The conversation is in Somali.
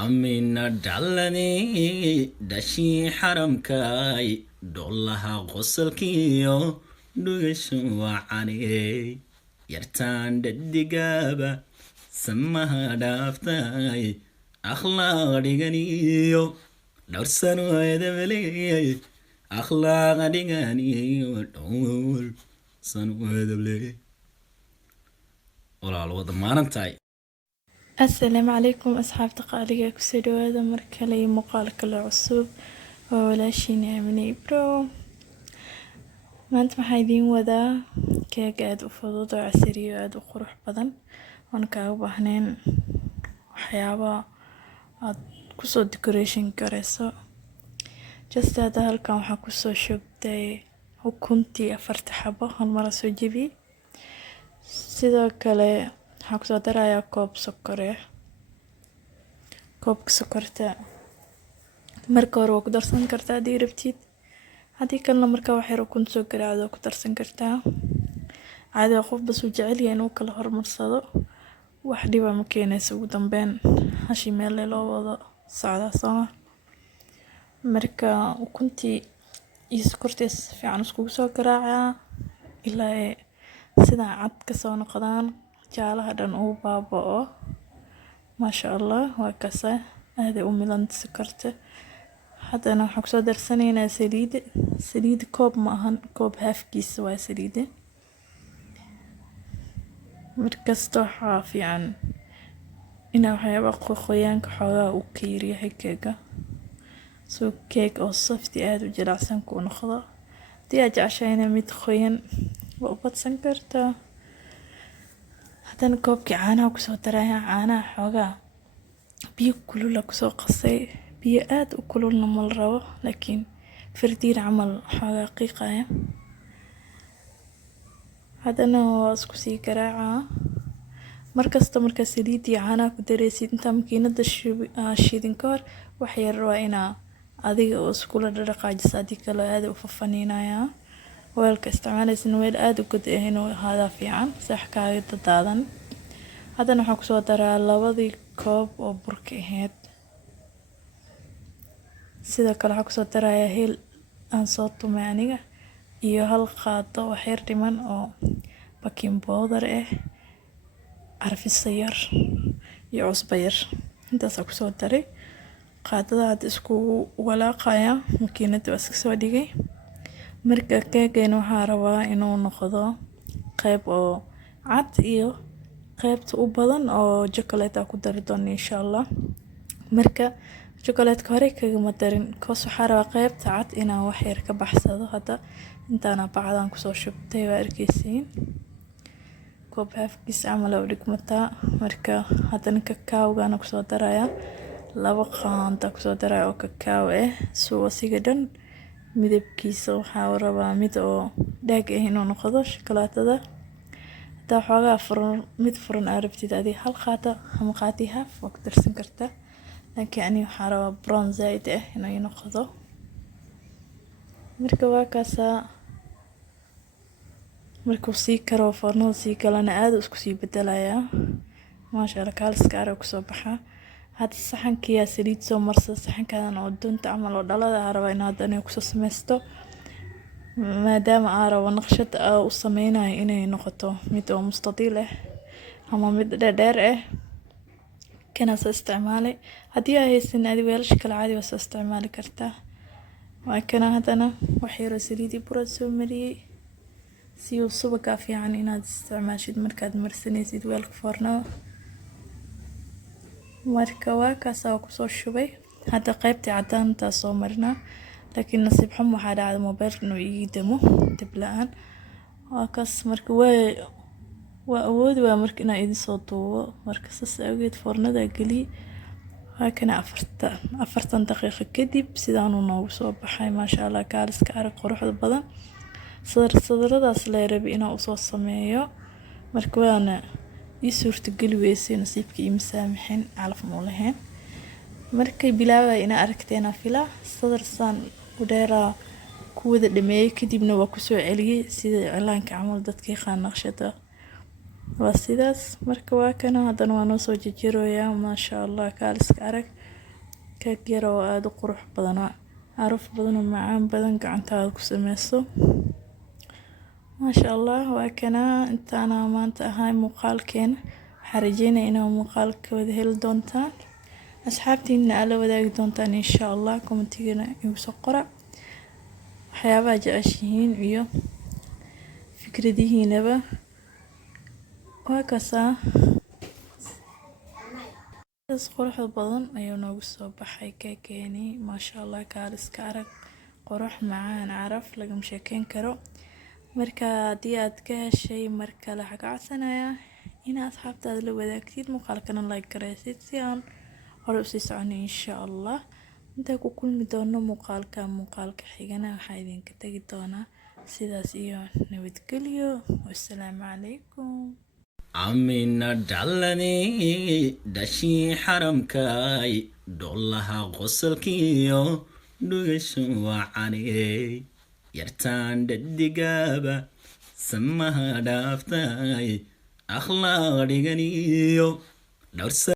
عمنا دلني دشي حرمكاي دولها غسلكيو دوغشو وعني يرتان ددقابة سمها دافتاي أخلاق ديغانيو دورسانو هيدبلي أخلاق ديغانيو دور سانو هيدبلي ولا الوضع ما ننتهي. السلام عليكم أصحاب قالية كسدو هذا مركلي مقال كل عصوب ولا شي نعمني برو ما أنت محايدين وذا كي قاعد أفضل عسري وقاعد أقرح بدن وأنا كاوبا هنين وحيابا كسو ديكوريشن كريسو جست هذا هالكام حكسو شبتي وكنتي أفرت حبا هالمرة سو جيبي سيدا كالي waxaa kusoo darayaa koob sokore koobka sokorta marka hore waa ku darsan kartaa haddii rabtid haddii kalena markaa wax yar ukun soo garaacdo ku darsan kartaa caadiga qof bas uu jecel yahay inuu kala hormarsado wax dhiba ma keenaysa ugu dambeyn hashi meel loo wado socdaa sooma marka ukuntii iyo sokortii si fiican iskugu soo garaacaa ilaa ay sidaa cad kasoo noqdaan jaalaha dhan uu baaba'o maasha allah waa kasa aaday u milanta sokorta haddana waxaan kusoo darsanaynaa saliid koob ma ahan koob haafkiisa waa saliida markasta waxaa fiican inaa waxyaaba qoyaanka xoogaa uu ka yaryahay keega soo keeg oo safti aad u jilicsan kuu noqdo haddii aad jeceshahayna mid qoyan waa u badsan kartaa haddana koobkii caanaha kusoo daraya caanaha xoogaa biyo kulula kusoo qasay biyo aad u kululna ma la rabo laakiin fardiir camal xoogaa qiiqaya haddana waa isku sii garaacaa markasta markaa saliidii caanaha ku daraysid intaa makiinada shiidin ka hor wax yar waa inaa adiga oo iskula dhaqaajisa haddii kale aad u fafaniinayaa weelka isticmaalaysan weel aad u god ah inuu ahaada fiican sax kaaga dadaadan haddana waxaan kusoo daraa 2 koob oo burka ahayd sidoo kale waxaan kusoo darayaa heel aan soo tumay aniga iyo hal qaado wax yar dhiman oo baking powder ah carfisa yar iyo cusbo yar intaasaan kusoo daray qaadada hadda isku walaaqaya makiinada waa iska soo dhigay marka keegayna waxaa rabaa inuu noqdo qayb oo cad iyo qaybta u badan oo chocolate ku dari doono insha Allah marka chocolate hore kaga darin koos waxaa rabaa qaybta cad inaan wax yar ka baxsado hadda intaana bacdan kusoo shubtay waa arkaysiin koob halfkiis camal oo dhigmata marka haddana kakaawgana kusoo daraya 2 qaanda kusoo daraya oo kakaaw ah soo wasiga dhan midabkiisa waxaa rabaa mid oo dhaag ah inuu noqdo shukulaatada hadaa xoogaa mid furan arabtid adii hal qaata ama qaati half waa ku darsan kartaa laakiin ani waxaa rabaa brown zaid ah inuu noqdo marka waa kaasa markuu sii karo farnada sii galana aad isku sii bedelaya maasha Allah kaaliska arag kusoo baxa هاد الصحن كيا سليد سو مرسى الصحن كان ودون تعمل ودلada araba in hadana ku soo sameesto maadaama araba naqshad u sameeynayo inay noqoto mid oo mustadiil ah ama mid dheer ah kana soo isticmaalay hadii ay haysan adi weelsh kala caadi waa soo isticmaali kartaa waa kana hadana wax yar saliid buro soo mariyay si uu subaga fiican inaad isticmaashid markaad marsanaysid weelka foornada marka waa kaas oo ku soo shubay hadda qaybta cadaanta soo marna laakiin nasiib xum waxa dhacday mobilka inuu ii damo dib la'aan waa kaas marka waa awood waa marka inaan idin soo duubo marka saas awgeed foornada gali waa kana 40 daqiiqo kadib sidaan uu noogu soo baxay maasha Allah kaaliska arag quruxda badan sadaradaas la rabay inaan u soo sameeyo marka waana suurta gali weysay nasiibkii imsaamixin calaf ma lahayn markay bilaabay ina aragteena fila sadarsan u dheera kuwada dhameeyay kadibna waa ku soo celiyay sida cilaanka camal dadkii qaan naqshada waa sidaas marka waa kana hadana waa noo soo jijirooyaa maasha Allah kaaliska arag keeg yar oo aad u qurux badan, caraf badan oo macaan badan gacantaada ku sameyso. maasha allah. waa kana intaana maanta ahay muuqaalkeena. waxaan rajeynaya inaad muuqaalka wada heli doontaan, asxaabtiina ala wadaagi doontaan insha allah. commentigana igu soo qora waxyaabaha jeceshihiin iyo fikradihiinaba. waa kasaa quruxda badan ayuu noogu soo baxay keekeeni. maasha allah. kaaliska arag, qurux macaan, caraf lagama sheekeyn karo. marka haddii aad ka heshay mar kale waxaa ka codsanayaa inaad asxaabtaada la wadaagtid, muuqaalkana like gareysid si aan hore usii soconay insha allah. intaa ku kulmi doono muuqaalka xigana waxaa idinka tagi doonaa sidaas iyo nabadgelyo. wassalaamu calaykum. amina dhalladii dhashii xaramkaay dhollaha qosolkiyo dhugasho wacaney yartaan dhadigaaba samaha dhaaftay akhlaaq dhiganiyo dhowrsa